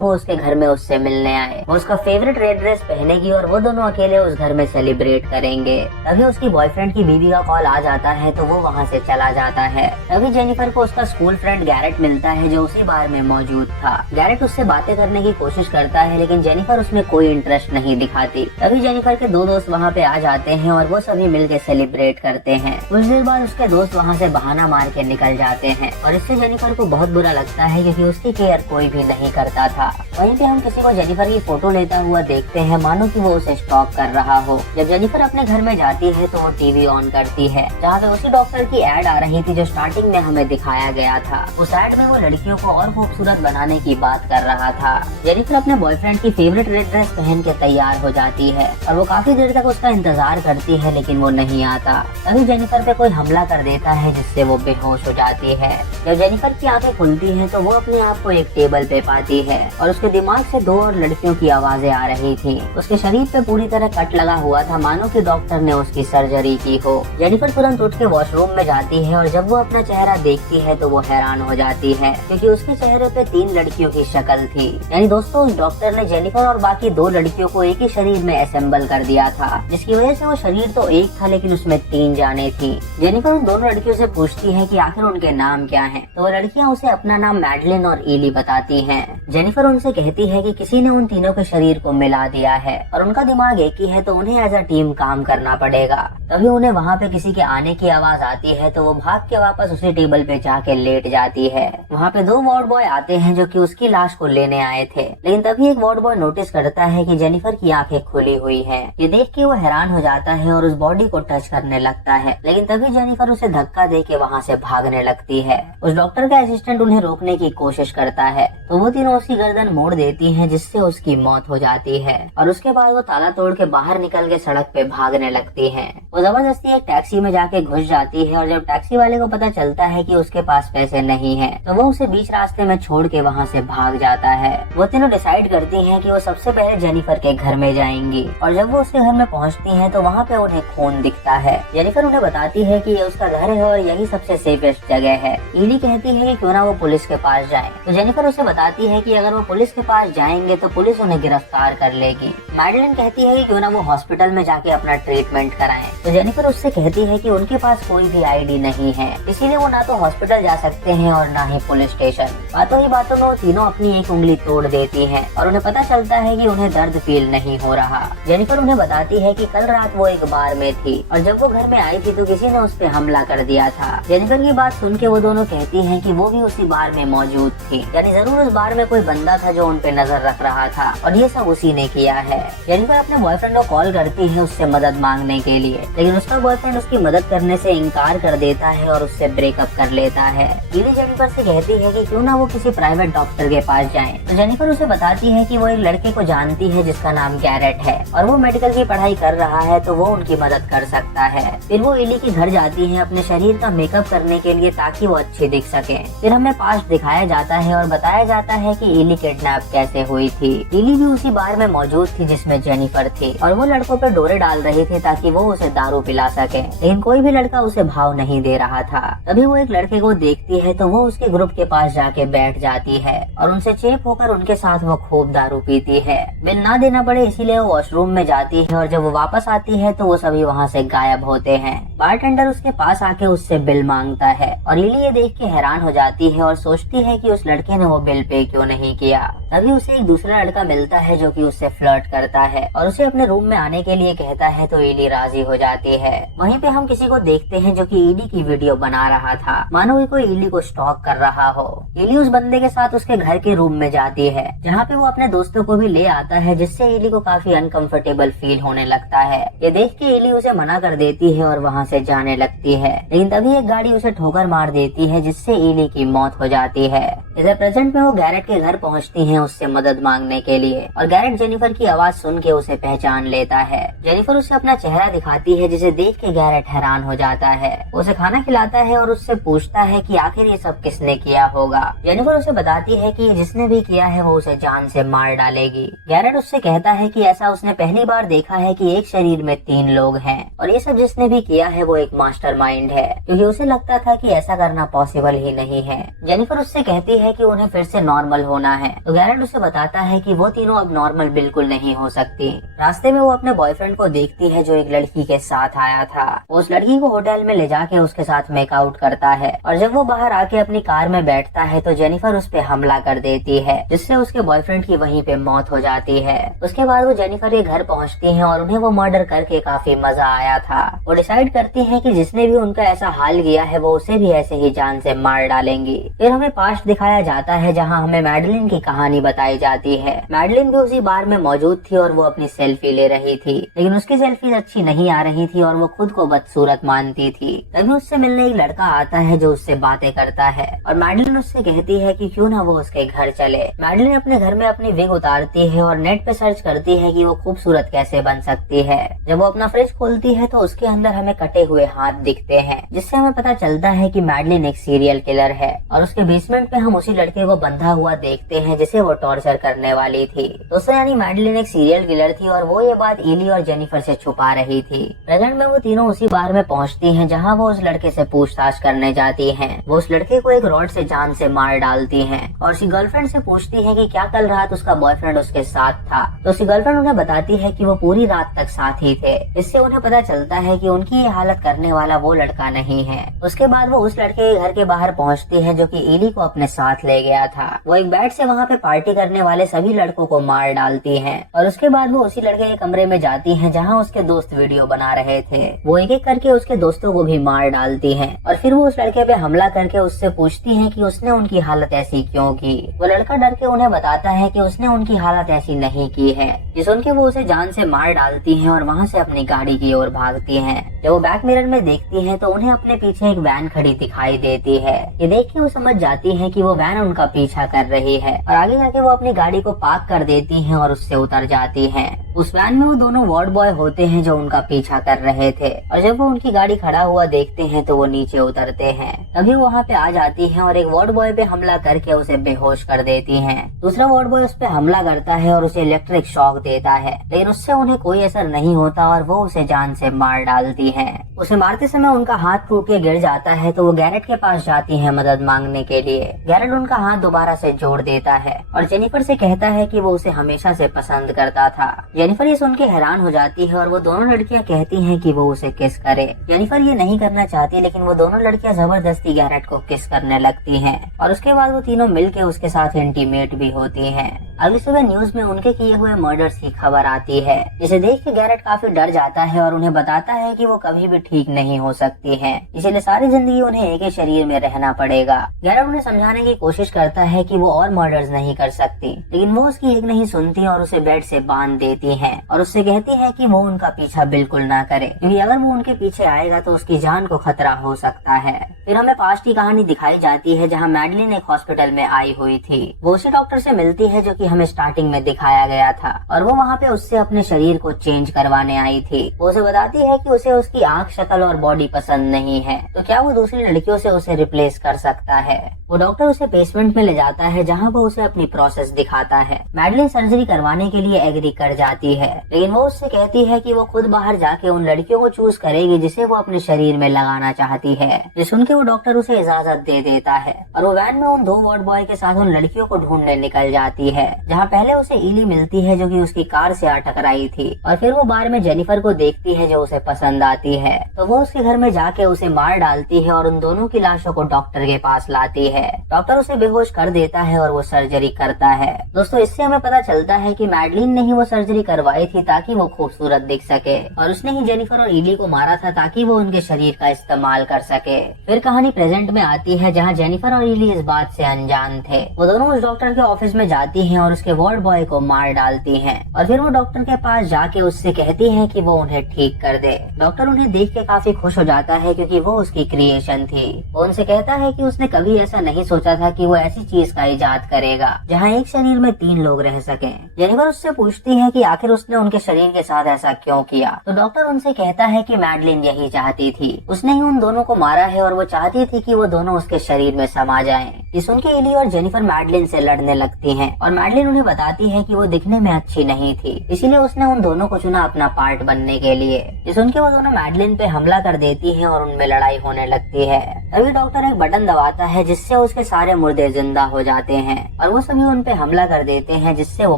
वो उसके घर में उससे मिलने आए। वो उसका फेवरेट रेड ड्रेस पहनेगी और वो दोनों अकेले उस घर में सेलिब्रेट करेंगे। तभी उसकी बॉयफ्रेंड की बीवी का कॉल आ जाता है तो वो वहाँ से चला जाता है। तभी जेनिफर को उसका स्कूल फ्रेंड गैरेट मिलता है जो उसी बार में मौजूद था। गैरेट उससे बातें करने की कोशिश करता है लेकिन जेनिफर उसमें कोई इंटरेस्ट नहीं दिखाती। तभी जेनिफर के दो दोस्त वहाँ पे आ जाते हैं और वो सभी मिलकर सेलिब्रेट करते हैं। कुछ देर बाद उसके दोस्त वहाँ से बहाना मार के निकल जाते हैं और इससे जेनिफर को बहुत बुरा लगता है क्योंकि उसकी केयर कोई भी नहीं करता था। वहीं पे हम किसी को जेनिफर की फोटो लेता हुआ देखते हैं, मानो कि वो उसे स्टॉक कर रहा हो। जब जेनिफर अपने घर में जाती है तो वो टीवी ऑन करती है जहाँ पे उसी डॉक्टर की एड आ रही थी जो स्टार्टिंग में हमें दिखाया गया था। उस एड में वो लड़कियों को और खूबसूरत बनाने की बात कर रहा था। जेनिफर अपने बॉयफ्रेंड की फेवरेट रेड ड्रेस पहन के तैयार हो जाती है और वो काफी देर तक उसका इंतजार करती है लेकिन वो नहीं आता। तभी जेनिफर पे कोई हमला कर देता है जिससे वो बेहोश हो जाती है। जब जेनिफर की आंखें खुलती हैं तो वो अपने आप को एक टेबल पे पाती है और उसके दिमाग से दो और लड़कियों की आवाजें आ रही थी। उसके शरीर पे पूरी तरह कट लगा हुआ था, मानो कि डॉक्टर ने उसकी सर्जरी की हो। जेनिफर तुरंत उठ के वॉशरूम में जाती है और जब वो अपना चेहरा देखती है तो वो हैरान हो जाती है क्योंकि उसके चेहरे पे 3 लड़कियों की शक्ल थी। यानी दोस्तों, उस डॉक्टर ने जेनिफर और बाकी 2 लड़कियों को एक ही शरीर में असेंबल कर दिया था, जिसकी वजह से वो शरीर तो एक था लेकिन उसमें 3 जानें थी। जेनिफर उन दोनों लड़कियों से पूछती है कि आखिर उनके नाम क्या हैं, तो वो लड़कियां उसे अपना नाम मैडलिन और ईली बताती हैं। जेनिफर उनसे कहती है कि किसी ने उन तीनों के शरीर को मिला दिया है और उनका दिमाग एक ही है तो उन्हें एज अ टीम काम करना पड़ेगा। तभी उन्हें वहाँ पे किसी के आने की आवाज आती है तो वो भाग के वापस उसी टेबल पे जाके लेट जाती है। वहाँ पे 2 वार्ड बॉय आते हैं जो कि उसकी लाश को लेने आए थे, लेकिन तभी एक वार्ड बॉय नोटिस करता है कि जेनिफर की आंखें खुली हुई हैं। ये देख के वो हैरान हो जाता है और उस बॉडी को टच करने लगता है, लेकिन तभी जेनिफर उसे धक्का दे के वहाँ से भागने लगती है। उस डॉक्टर का असिस्टेंट उन्हें रोकने की कोशिश करता है तो वो तीनों उसकी गर्दन मोड़ देती हैं जिससे उसकी मौत हो जाती है और उसके बाद वो ताला तोड़ के बाहर निकल के सड़क पे भागने लगती हैं। वो जबरदस्ती एक टैक्सी में जाके घुस जाती है और जब टैक्सी वाले को पता चलता है कि उसके पास पैसे नहीं हैं, तो वो उसे बीच रास्ते में छोड़ के वहाँ से भाग जाता है। वो तीनों डिसाइड करती हैं कि वो सबसे पहले जेनिफर के घर में जाएंगी और जब वो उसके घर में पहुँचती हैं तो वहाँ पे उन्हें खून दिखता है। जेनिफर उन्हें बताती है कि ये उसका घर है और यही सबसे सेफेस्ट जगह है। ईली कहती है कि क्यों ना वो पुलिस के पास जाए, तो जेनिफर उसे बताती है कि अगर वो पुलिस के पास जाएंगे तो पुलिस उन्हें गिरफ्तार कर लेगी। मैडलिन कहती है कि क्यों ना वो हॉस्पिटल में जाके अपना ट्रीटमेंट कराएं, तो जेनिफर उससे कहती है कि उनके पास कोई भी आईडी नहीं है, इसीलिए वो ना तो हॉस्पिटल जा सकते हैं और ना ही पुलिस स्टेशन। बातों ही बातों में वो तीनों अपनी एक उंगली तोड़ देती हैं और उन्हें पता चलता है कि उन्हें दर्द फील नहीं हो रहा। जेनिफर उन्हें बताती है कि कल रात वो एक बार में थी और जब वो घर में आई थी तो किसी ने उस पर हमला कर दिया था। जेनिफर की बात सुन के वो दोनों कहती हैं कि वो भी उसी बार में मौजूद थी, यानी जरूर उस बार में कोई बंदा था जो उन पे नजर रख रहा था और ये सब उसी ने किया है। जेनिफर अपने बॉयफ्रेंड को कॉल करती है उससे मदद मांगने के लिए, लेकिन उसका बॉयफ्रेंड उसकी मदद करने से इनकार कर देता है और उससे ब्रेकअप कर लेता है। ईली जेनिफर से कहती है कि क्यों ना वो किसी प्राइवेट डॉक्टर के पास जाएं, तो जेनिफर उसे बताती है कि वो एक लड़के को जानती है जिसका नाम गैरेट है और वो मेडिकल की पढ़ाई कर रहा है तो वो उनकी मदद कर सकता है। फिर वो ईली के घर जाती है अपने शरीर का मेकअप करने के लिए ताकि वो अच्छी दिख सके। फिर हमें पास्ट दिखाया जाता है और बताया जाता है कि ईली किडनैप कैसे हुई थी। ईली भी उसी बार में मौजूद थी जिसमें जेनिफर थी और वो लड़कों पे डोरे डाल रही थी ताकि वो उसे दारू पिला सके, लेकिन कोई भी लड़का उसे भाव नहीं दे रहा था। तभी वो एक लड़के को देखती है तो वो उसके ग्रुप के पास जाके बैठ जाती है और उनसे चेप होकर उनके साथ वो खूब दारू पीती है। बिल ना देना पड़े इसीलिए वो वॉशरूम में जाती है और जब वो वापस आती है तो वो सभी वहाँ से गायब होते हैं। बारटेंडर उसके पास आके उससे बिल मांगता है और ईली ये देख के हैरान हो जाती है और सोचती है कि उस लड़के ने वो बिल पे क्यों नहीं किया। तभी उसे एक दूसरा लड़का मिलता है जो कि उससे फ्लर्ट करता है और उसे अपने रूम में आने के लिए कहता है तो ईली राजी हो जाती है। वहीं पे हम किसी को देखते हैं जो कि ईली की वीडियो बना रहा था, मानो कि कोई ईली को स्टॉक कर रहा हो। ईली उस बंदे के साथ उसके घर के रूम में जाती है जहाँ पे वो अपने दोस्तों को भी ले आता है, जिससे ईली को काफी अनकंफर्टेबल फील होने लगता है। ये देख के ईली उसे मना कर देती है और वहाँ से जाने लगती है, लेकिन तभी एक गाड़ी उसे ठोकर मार देती है जिससे ईली की मौत हो जाती है। इधर प्रेजेंट में वो गैरेट के घर पहुँचती है उससे मदद मांगने के लिए और गैरेट जेनिफर की आवाज सुन के उसे पहचान लेता है। जेनिफर उसे अपना चेहरा दिखाती है जिसे देख के गैरेट हैरान हो जाता है। उसे खाना खिलाता है और उससे पूछता है कि आखिर ये सब किसने किया होगा। जेनिफर उसे बताती है कि जिसने भी किया है वो उसे जान से मार डालेगी। गैरेट उससे कहता है कि ऐसा उसने पहली बार देखा है कि एक शरीर में 3 लोग हैं और ये सब जिसने भी किया है वो एक मास्टरमाइंड है, क्योंकि उसे लगता था कि ऐसा करना पॉसिबल ही नहीं है। जेनिफर उससे कहती है कि उन्हें फिर से नॉर्मल होना है हैं। तो गैरेट उसे बताता है कि वो तीनों अब नॉर्मल बिल्कुल नहीं हो सकती। रास्ते में वो अपने बॉयफ्रेंड को देखती है जो एक लड़की के साथ आया था। वो उस लड़की को होटल में ले जाके उसके साथ मेकआउट करता है और जब वो बाहर आके अपनी कार में बैठता है तो जेनिफर उस पे हमला कर देती है, जिससे उसके बॉयफ्रेंड की वहीं पे मौत हो जाती है। उसके बाद वो जेनिफर के घर पहुंचती हैं और उन्हें वो मर्डर करके काफी मजा आया था। वो डिसाइड करती हैं कि जिसने भी उनका ऐसा हाल किया है वो उसे भी ऐसे ही जान से मार डालेंगी। फिर हमें पास्ट दिखाया जाता है जहाँ हमें मैडलिन की कहानी बताई जाती है। मैडलिन भी उसी बार में मौजूद थी और वो अपनी सेल्फी ले रही थी, लेकिन उसकी सेल्फी अच्छी नहीं आ रही थी और वो खुद को बदसूरत मानती थी। तभी उससे मिलने एक लड़का आता है जो उससे बातें करता है और मैडलिन उससे कहती है कि क्यों ना वो उसके घर चले। मैडलिन अपने घर में अपनी विग उतारती है और नेट पे सर्च करती है कि वो खूबसूरत कैसे बन सकती है। जब वो अपना फ्रिज खोलती है तो उसके अंदर हमें कटे हुए हाथ दिखते हैं, जिससे हमें पता चलता है कि मैडलिन एक सीरियल किलर है और उसके बेसमेंट पे हम उसी लड़के को बंधा हुआ देखते हैं जिसे वो टॉर्चर करने वाली थी। दोस्तों यानी मैडलिन एक सीरियल किलर थी और वो ये बात एली और जेनिफर से छुपा रही थी। प्रेजेंट में वो तीनों उसी बार में पहुंचती हैं जहां वो उस लड़के से पूछताछ करने जाती हैं। वो उस लड़के को एक रॉड से जान से मार डालती हैं और उसकी गर्लफ्रेंड से पूछती है कि क्या कल रात उसका बॉयफ्रेंड उसके साथ था। तो उसकी गर्लफ्रेंड उन्हें बताती है कि वो पूरी रात तक साथ ही थे। इससे उन्हें पता चलता है कि उनकी ये हालत करने वाला वो लड़का नहीं है। उसके बाद वो उस लड़के के घर के बाहर पहुंचती है जो कि एली को अपने साथ ले गया था। वो एक बेड से वहाँ पे पार्टी करने वाले सभी लड़कों को मार डालती है और उसके बाद वो उसी लड़के के कमरे में जाती है जहाँ उसके दोस्त वीडियो बना रहे थे। वो एक एक करके उसके दोस्तों को भी मार डालती है और फिर वो उस लड़के पे हमला करके उससे पूछती है कि उसने उनकी हालत ऐसी क्यों की। वो लड़का डर के उन्हें बताता है कि उसने उनकी हालत ऐसी नहीं की है। ये सुन के वो उसे जान से मार डालती हैं और वहाँ से अपनी गाड़ी की ओर भागती हैं। जब वो बैक मिरर में देखती हैं तो उन्हें अपने पीछे एक वैन खड़ी दिखाई देती है। ये देख के वो समझ जाती हैं कि वो वैन उनका पीछा कर रही है और आगे जाके वो अपनी गाड़ी को पार्क कर देती हैं और उससे उतर जाती हैं। उस वैन में वो दोनों वार्ड बॉय होते हैं जो उनका पीछा कर रहे थे और जब वो उनकी गाड़ी खड़ा हुआ देखते हैं तो वो नीचे उतरते हैं। तभी वो वहाँ पे आ जाती हैं और एक वार्ड बॉय पे हमला करके उसे बेहोश कर देती हैं। दूसरा वार्ड बॉय उस पे हमला करता है और उसे इलेक्ट्रिक शॉक देता है, लेकिन उससे उन्हें कोई असर नहीं होता और वो उसे जान से मार डालती है। उसे मारते समय उनका हाथ टूट के गिर जाता है तो वो गैरेट के पास जाती है मदद मांगने के लिए। गैरेट उनका हाथ दोबारा से जोड़ देता है और जेनिफर से कहता है कि वो उसे हमेशा से पसंद करता था। जेनिफर ये सुन के हैरान हो जाती है और वो दोनों लड़कियां कहती हैं कि वो उसे किस करे। जेनिफर ये नहीं करना चाहती लेकिन वो दोनों लड़कियां जबरदस्ती गैरेट को किस करने लगती हैं और उसके बाद वो तीनों मिलके उसके साथ इंटीमेट भी होती हैं। अगली सुबह न्यूज में उनके किए हुए मर्डर्स की खबर आती है, जिसे देख के गैरेट काफी डर जाता है और उन्हें बताता है कि वो कभी भी ठीक नहीं हो सकती है, इसीलिए सारी जिंदगी उन्हें एक ही शरीर में रहना पड़ेगा। गैरेट उन्हें समझाने की कोशिश करता है कि वो और मर्डर्स नहीं कर सकती, लेकिन वो उसकी एक नहीं सुनती और उसे बेड से बांध देती है और उससे कहती है कि वो उनका पीछा बिल्कुल ना करे, क्योंकि अगर वो उनके पीछे आएगा तो उसकी जान को खतरा हो सकता है। फिर हमें पास्ट की कहानी दिखाई जाती है जहाँ मैडलिन एक हॉस्पिटल में आई हुई थी। वो उसी डॉक्टर से मिलती है जो कि हमें स्टार्टिंग में दिखाया गया था और वो वहाँ पे उससे अपने शरीर को चेंज करवाने आई थी। वो उसे बताती है कि उसे उसकी आंख, शक्ल और बॉडी पसंद नहीं है, तो क्या वो दूसरी लड़कियों से उसे रिप्लेस कर सकता है। वो डॉक्टर उसे बेसमेंट में ले जाता है जहाँ वो उसे अपनी प्रोसेस दिखाता है। मैडलिन सर्जरी करवाने के लिए एग्री कर जाती है, लेकिन वो उससे कहती है कि वो खुद बाहर जाके उन लड़कियों को चूज करेगी जिसे वो अपने शरीर में लगाना चाहती है। ये सुन के वो डॉक्टर उसे इजाजत दे देता है और वो वैन में उन दो वार्ड बॉय के साथ उन लड़कियों को ढूंढने निकल जाती है, जहाँ पहले उसे इली मिलती है जो कि उसकी कार से आ टकराई थी और फिर वो बार में जेनिफर को देखती है जो उसे पसंद आती है, तो वो उसके घर में जाके उसे मार डालती है और उन दोनों की लाशों को डॉक्टर के पास लाती है। डॉक्टर उसे बेहोश कर देता है और वो सर्जरी करता है। दोस्तों इससे हमें पता चलता है कि मैडलिन ने ही वो सर्जरी करवाई थी ताकि वो खूबसूरत दिख सके और उसने ही जेनिफर और इली को मारा था ताकि वो उनके शरीर का इस्तेमाल कर सके। फिर कहानी प्रेजेंट में आती है जहाँ जेनिफर और इली इस बात से अनजान थे। वो दोनों उस डॉक्टर के ऑफिस में जाती हैं और उसके वार्ड बॉय को मार डालती हैं और फिर वो डॉक्टर के पास जाके उससे कहती है कि वो उन्हें ठीक कर दे। डॉक्टर उन्हें देख के काफी खुश हो जाता है क्योंकि वो उसकी क्रिएशन थी। वो उनसे कहता है कि उसने कभी ऐसा नहीं सोचा था कि वो ऐसी चीज का इजाद करेगा जहाँ एक शरीर में 3 लोग रह सकें। जेनिफर उससे पूछती है कि आखिर उसने उनके शरीर के साथ ऐसा क्यों किया। तो डॉक्टर उनसे कहता है कि मैडलिन यही चाहती थी, उसने ही उन दोनों को मारा है और वो चाहती थी कि वो दोनों उसके शरीर में समा जाएं। ये सुन के इली और जेनिफर मैडलिन से लड़ने लगती हैं और मैडलिन उन्हें बताती है कि वो दिखने में अच्छी नहीं थी, इसीलिए उसने उन दोनों को चुना अपना पार्ट बनने के लिए। ये सुन के वो दोनों मैडलिन पे हमला कर देती हैं और उनमें लड़ाई होने लगती है। तभी डॉक्टर एक बटन दबाता है जिससे उसके सारे मुर्दे जिंदा हो जाते हैं और वो सभी उन पे हमला कर देते हैं, जिससे वो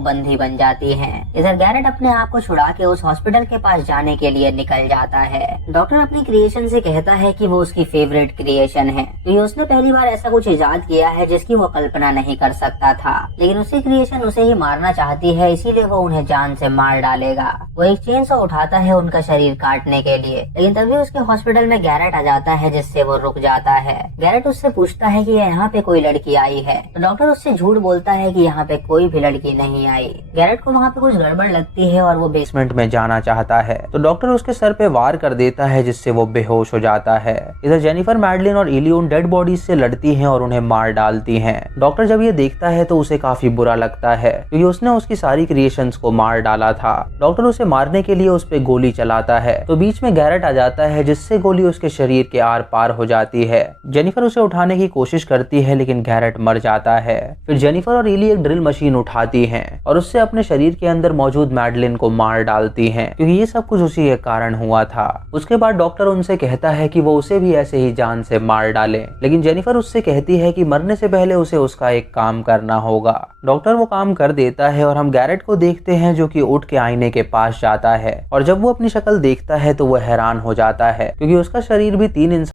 बंदी बन जाती हैं। इधर गैरेट अपने आप को छुड़ा के उस हॉस्पिटल के पास जाने के लिए निकल जाता है। डॉक्टर अपनी क्रिएशन से कहता है कि वो उसकी फेवरेट क्रिएशन है, क्योंकि उसने पहली बार ऐसा कुछ इजाद किया है जिसकी वो कल्पना नहीं कर सकता था, लेकिन उसकी क्रिएशन उसे ही मारना चाहती है, इसीलिए वो उन्हें जान से मार डालेगा। वो एक चेन से उठाता है उनका शरीर काटने के लिए, लेकिन तभी उसके हॉस्पिटल में गैरेट आ जाता है, जिससे वो रुक जाता है। गैरेट उससे पूछता है कि यहाँ पे कोई लड़की आई है, तो डॉक्टर उससे झूठ बोलता है कि यहाँ पे कोई भी लड़की नहीं आई। गैरेट को वहाँ पे कुछ गड़बड़ लगती है और वो बेसमेंट में जाना चाहता है, तो डॉक्टर उसके सर पे वार कर देता है, जिससे वो बेहोश हो जाता है। इधर जेनिफर, मैडलिन और इली उन डेड बॉडीज से लड़ती हैं और उन्हें मार डालती हैं। डॉक्टर जब ये देखता है तो उसे काफी बुरा लगता है, क्योंकि उसने उसकी सारी क्रिएशंस को मार डाला था। डॉक्टर उसे मारने के लिए उस पे गोली चलाता है, तो बीच में गैरेट आ जाता है, जिससे गोली उसके शरीर के आर पार हो जाती है। जेनिफर उसे उठाने की कोशिश करती है, लेकिन गैरेट मर जाता है। फिर जेनिफर और इली एक ड्रिल मशीन उठाती हैं और उससे अपने शरीर के अंदर मौजूद मैडलिन को मार डालती हैं, क्योंकि ये सब कुछ उसी के कारण हुआ था। उसके बाद डॉक्टर उनसे कहता है कि वो उसे भी ऐसे ही जान से मार डाले, लेकिन जेनिफर उससे कहती है कि मरने से पहले उसे उसका एक काम करना होगा। डॉक्टर वो काम कर देता है और हम गैरेट को देखते हैं, जो कि उठ के आईने के पास जाता है, और जब वो अपनी शक्ल देखता है तो वो हैरान हो जाता है, क्योंकि उसका शरीर भी 3 इंसान